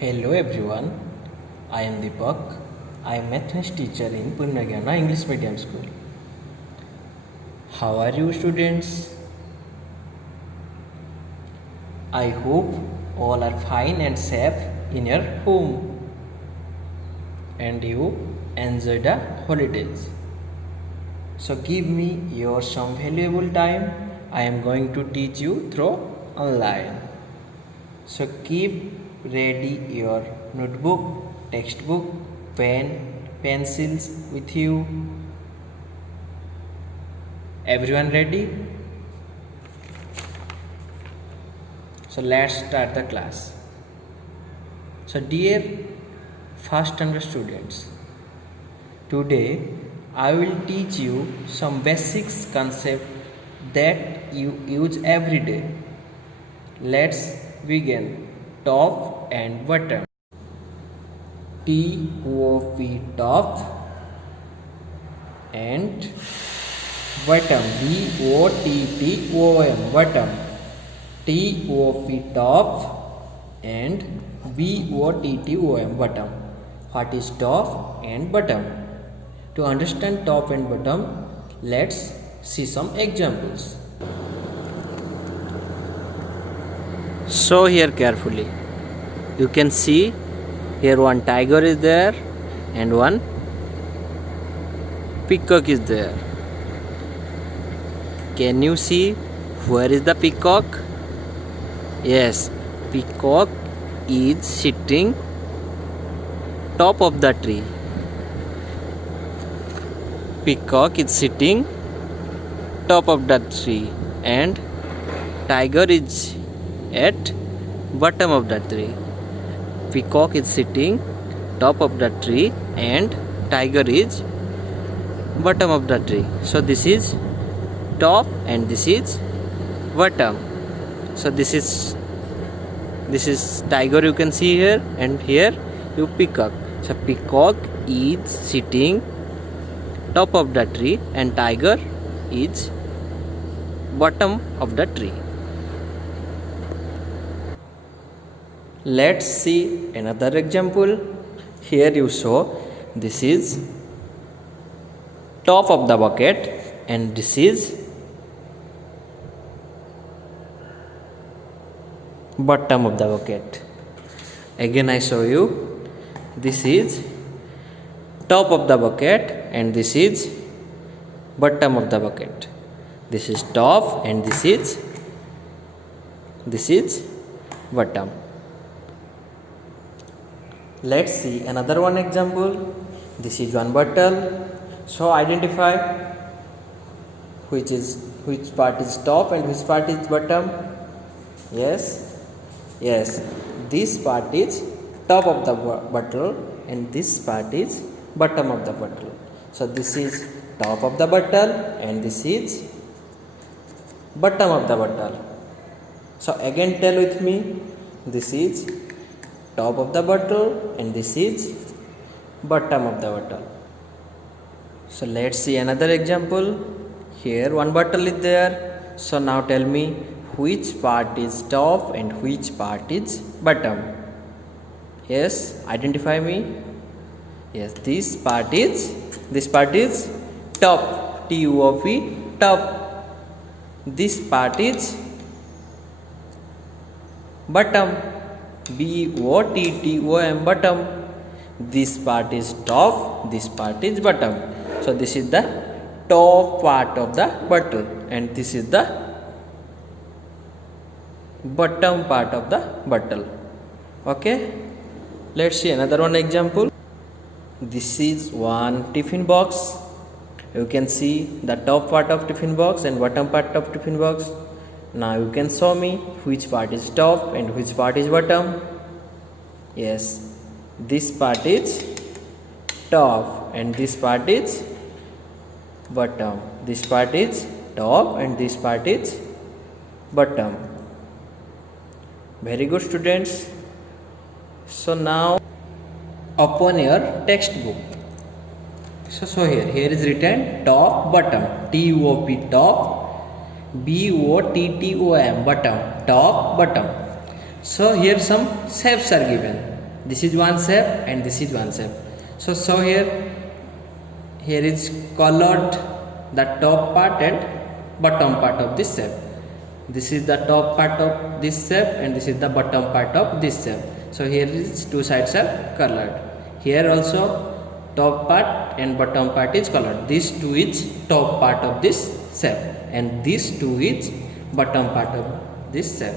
Hello everyone, I am Deepak. I am maths teacher in Purnagana English Medium School. How are you students? I hope all are fine and safe in your home and you enjoy the holidays. So give me your some valuable time. I am going to teach you through online. So keep ready your notebook, textbook, pen, pencils with you. Everyone ready? So let's start the class. So dear first standard students, today I will teach you some basics concept that you use every day. Let's begin. Top and bottom. Top, top and bottom. Bottom, bottom. Top, top and bottom, bottom. What is top and bottom? To understand top and bottom, let's see some examples. So here carefully, you can see here one tiger is there and one peacock is there. Can you see where is the peacock? Yes, peacock is sitting top of the tree. Peacock is sitting top of the tree and tiger is at bottom of the tree. Peacock is sitting top of the tree and tiger is bottom of the tree. So this is top and this is bottom. So this is tiger, you can see here, and here you peacock. So peacock is sitting top of the tree and tiger is bottom of the tree. Let's see another example. Here you saw this is top of the bucket and this is bottom of the bucket. Again I show you, this is top of the bucket and this is bottom of the bucket. This is top and this is bottom. Let's see another one example. This is one bottle. So identify which part is top and which part is bottom. Yes, this part is top of the bottle and this part is bottom of the bottle. So this is top of the bottle and this is bottom of the bottle. So again tell with me, this is top of the bottle and this is bottom of the bottle. So let's see another example. Here one bottle is there. So now tell me which part is top and which part is bottom. Yes, identify me. Yes, this part is top. T-O-P, top. This part is bottom. B-O-T-T-O-M, bottom. This part is top, this part is bottom. So this is the top part of the bottle and this is the bottom part of the bottle. Okay, let's see another one example. This is one tiffin box. You can see the top part of tiffin box and bottom part of tiffin box. Now you can show me which part is top and which part is bottom. Yes, this part is top and this part is bottom. This part is top and this part is bottom. Very good students. So now open your textbook. So here is written top, bottom. T-O-P, top. BOTTOM, bottom, top, bottom. So here some shapes are given. This is one shape and this is one shape. So here is colored the top part and bottom part of this shape. This is the top part of this shape and this is the bottom part of this shape. So here is two sides are colored. Here also top part and bottom part is colored. This two is top part of this shape and this two is bottom part of this shape.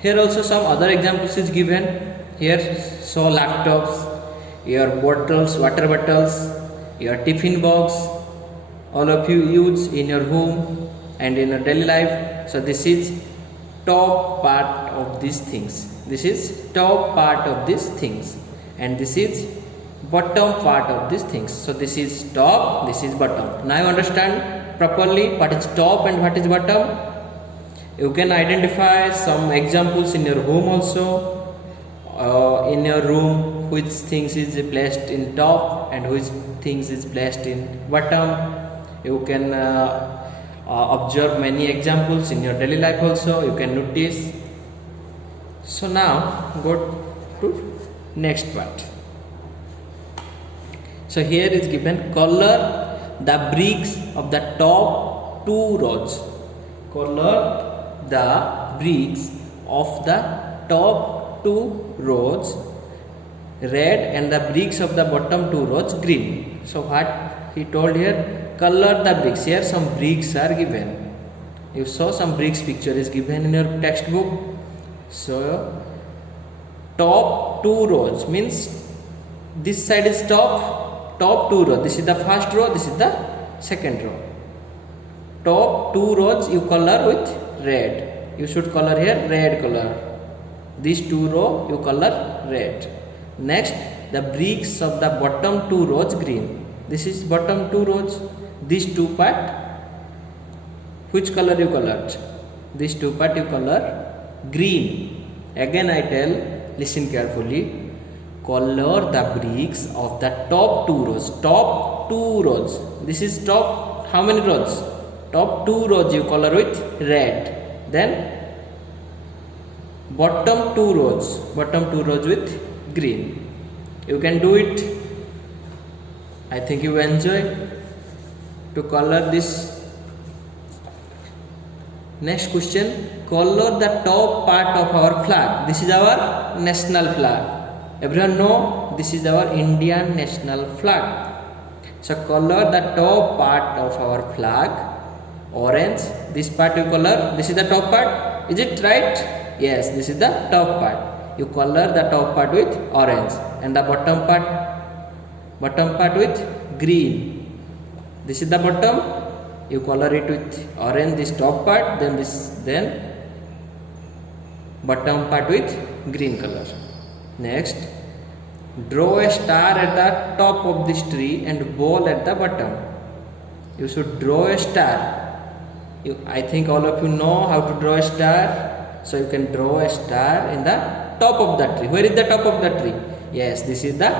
Here also some other examples is given. Here so laptops, your bottles, water bottles, your tiffin box, all of you use in your home and in your daily life. So this is top part of these things. This is top part of these things and this is bottom part of these things. So this is top, this is bottom. Now you understand properly what is top and what is bottom. You can identify some examples in your home also. In your room, which things is placed in top and which things is placed in bottom. You can observe many examples in your daily life also. You can notice. So now go to next part. So here is given color the bricks of the top two rows. Color the bricks of the top two rows red and the bricks of the bottom two rows green. So what he told here, color the bricks. Here some bricks are given. You saw some bricks picture is given in your textbook. So top two rows means this side is top two rows. This is the first row, this is the second row. Top two rows you color with red. You should color here red color. These two row you color red. Next the bricks of the bottom two rows green. This is bottom two rows. These two part, which color you colored? These two part you color green. Again I tell, listen carefully. Color the bricks of the top two rows. Top two rows. This is top how many rows? Top two rows you color with red. Then bottom two rows with green. You can do it. I think you enjoy to color this. Next question, color the top part of our flag. This is our national flag. Everyone know this is our Indian national flag. So color the top part of our flag. Orange. This part you color. This is the top part. Is it right? Yes, this is the top part. You color the top part with orange and the bottom part with green. This is the bottom. You color it with orange, this top part, then bottom part with green color. Next, draw a star at the top of this tree and ball at the bottom. You should draw a star. I think all of you know how to draw a star. So you can draw a star in the top of the tree. Where is the top of the tree? Yes, this is the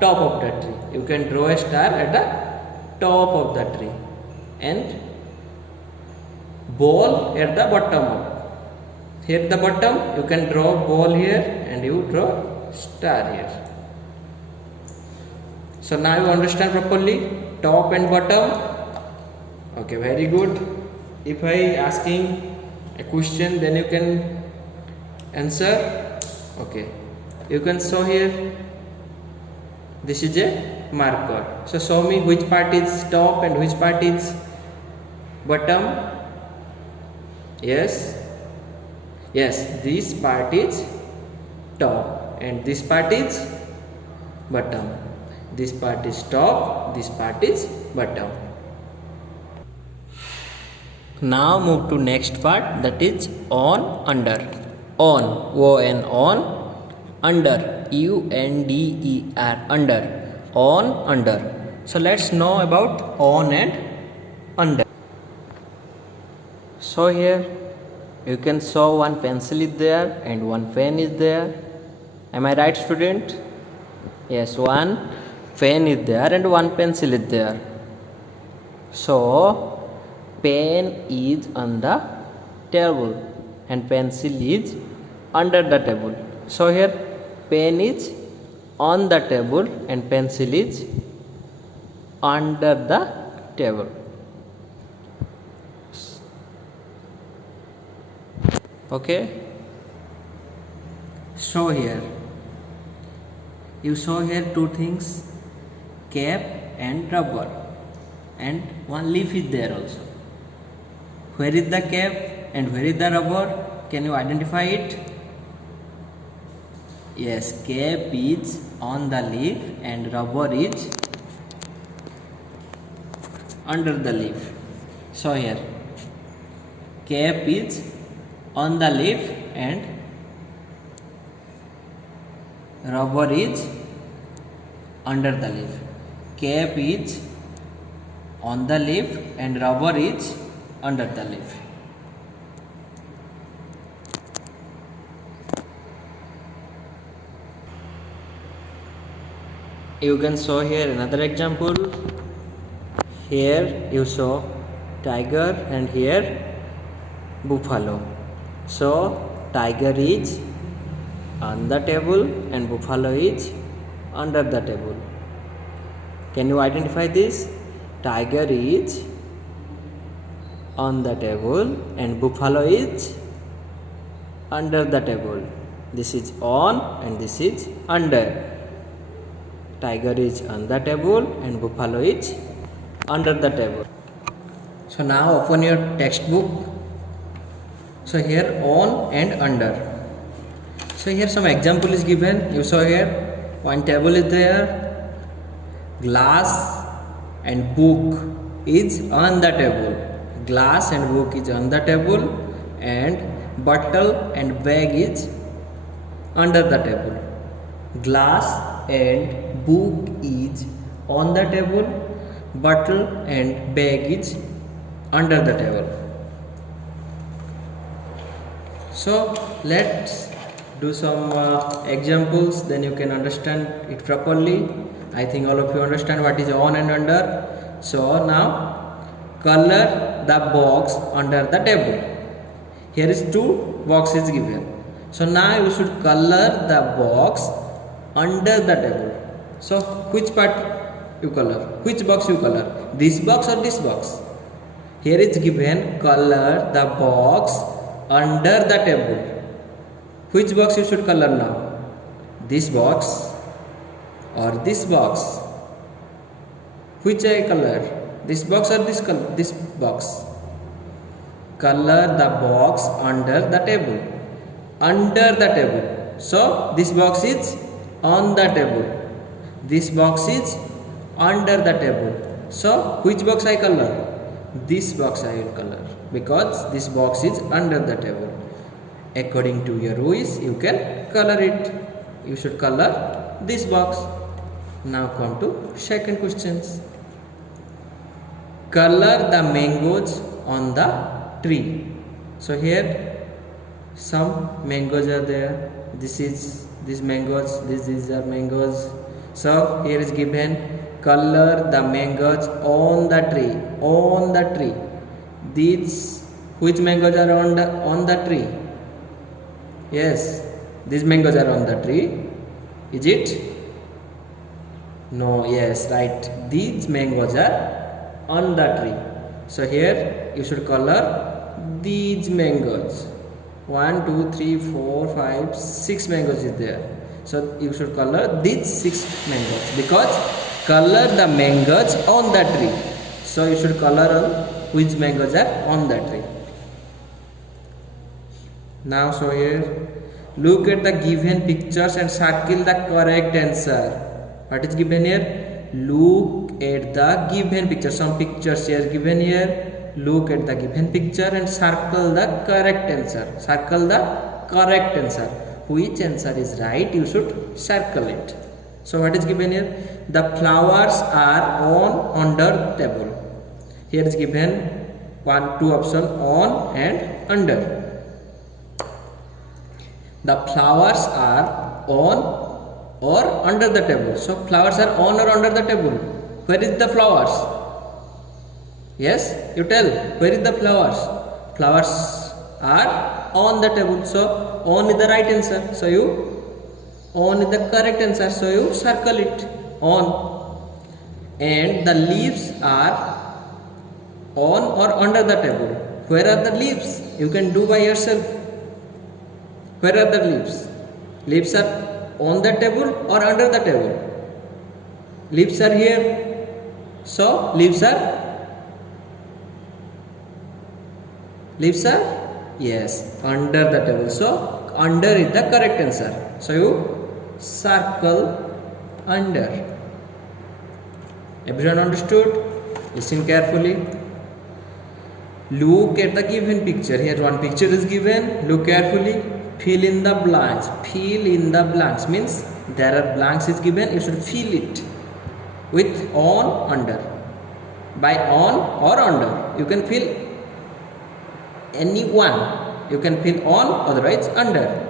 top of the tree. You can draw a star at the top of the tree and ball at the bottom. Here at the bottom you can draw ball here and you draw star here. So now you understand properly top and bottom. Okay, very good. If I asking a question, then you can answer. Okay, you can show here. This is a marker. So show me which part is top and which part is bottom. Yes, this part is top and this part is bottom. This part is top, this part is bottom. Now move to next part, that is on, under. On, O-N, on, under, U-N-D-E-R, under. On, under. So let's know about on and under. So here you can saw one pencil is there and one pen is there. Am I right, student? Yes, one pen is there and one pencil is there. So pen is on the table and pencil is under the table. So here pen is on the table and pencil is under the table. Okay, so here you saw here two things, cap and rubber, and one leaf is there also. Where is the cap and where is the rubber? Can you identify it? Yes, cap is on the leaf and rubber is under the leaf. So here cap is on the leaf and rubber is under the leaf. Cap is on the leaf and rubber is under the leaf. You can show here another example. Here you saw tiger and here buffalo. So tiger is on the table and buffalo is under the table. Can you identify this? Tiger is on the table and buffalo is under the table. This is on and this is under. Tiger is on the table and buffalo is under the table. So now open your textbook. So here on and under. So here some example is given. You saw here one table is there, glass and book is on the table. Glass and book is on the table and bottle and bag is under the table. Glass and book is on the table, bottle and bag is under the table. So let's do some examples, then you can understand it properly. I think all of you understand what is on and under. So now color the box under the table. Here is two boxes given. So now you should color the box under the table. So which part you color? Which box you color? This box or this box? Here is given color the box under the table. Which box you should color now? This box or this box? Which I color? This box or this box? Color the box under the table. Under the table. So this box is on the table. This box is under the table. So which box I color? This box I will color because this box is under the table. According to your wish, you can color it. You should color this box. Now come to second questions. Color the mangoes on the tree. So here some mangoes are there. These mangoes. These are mangoes. So here is given color the mangoes on the tree. On the tree. Which mangoes are on the tree? Yes, these mangoes are on the tree. Is it? No, yes, right. These mangoes are on the tree. So here you should color these mangoes. 1, 2, 3, 4, 5, 6 mangoes is there. So you should color these 6 mangoes because color the mangoes on the tree. So you should color on which mangoes are on the tree. Now so here look at the given pictures and circle the correct answer. What is given here? Look at the given picture. Some pictures here given here. Look at the given picture and circle the correct answer. Circle the correct answer. Which answer is right? You should circle it. So what is given here? The flowers are under table. Here is given 1, 2 option on and under. The flowers are on or under the table. So flowers are on or under the table. Where is the flowers? Yes, you tell. Where is the flowers? Flowers are on the table. So on is the right answer. So you On is the correct answer, so you circle it on. And the leaves are on or under the table. Where are the leaves? You can do by yourself. Where are the leaves? Leaves are on the table or under the table? Leaves are here. So leaves are yes, under the table. So under is the correct answer. So you circle under. Everyone understood? Listen carefully. Look at the given picture. Here one picture is given. Look carefully. Fill in the blanks. Fill in the blanks means there are blanks is given. You should fill it with on, under. By on or under, you can fill any one. You can fill on, otherwise under.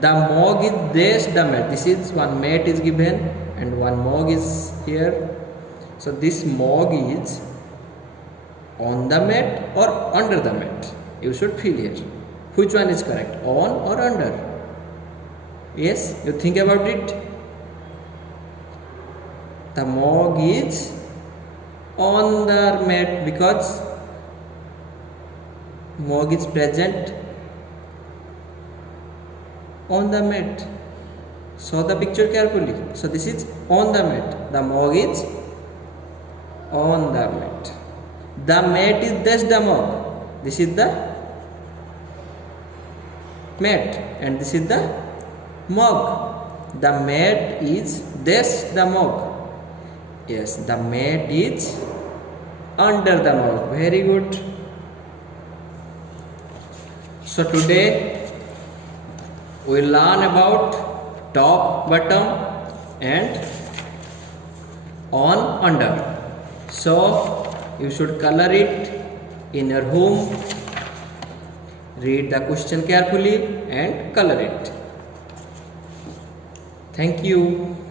The mug is this, the mat. This is one mat is given and one mug is here. So this mug is on the mat or under the mat. You should fill here. Which one is correct? On or under? Yes, you think about it. The mug is on the mat because mug is present on the mat. Saw the picture carefully. So this is on the mat. The mug is on the mat. The mat is this the mug. This is the mat and this is the mug. The mat is this the mug. Yes, the mat is under the mug. Very good. So today we learn about top, bottom and on, under. So you should color it in your home. Read the question carefully and color it. Thank you.